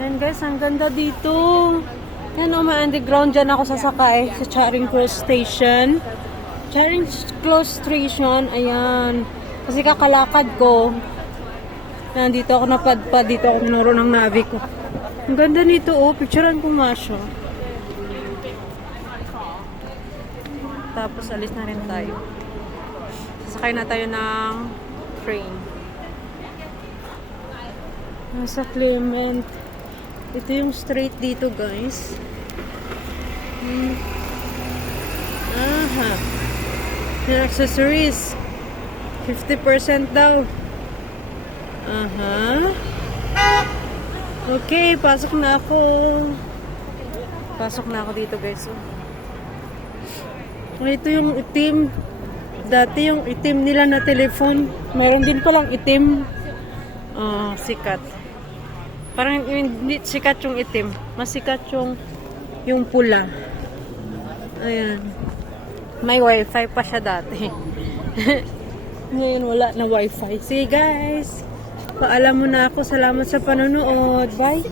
Ayan guys, ang ganda dito. Yan o, may underground dyan ako sasakay sa Charing Cross Station. Charing Cross Station, ayan. Kasi kakalakad ko. Nandito ako napadpad, dito ako minuro ng navi ko. Ang ganda nito oh, picturean ko nga siya. Tapos alis na rin tayo. Sasakay na tayo ng train. Nasa Clement. Ito yung straight dito guys. Aha. Yung accessories. 50% daw. Aha. Okay, pasok na ako. Pasok na ako dito guys. Ito yung itim. Dati yung itim nila na telephone. Mayroon din palang itim. Sikat. Parang hindi sikat yung itim. Mas sikat yung pula. Ayan. May wifi pa siya dati. Ngayon wala na wifi. See guys. Paalam mo na ako. Salamat sa panonood. Bye.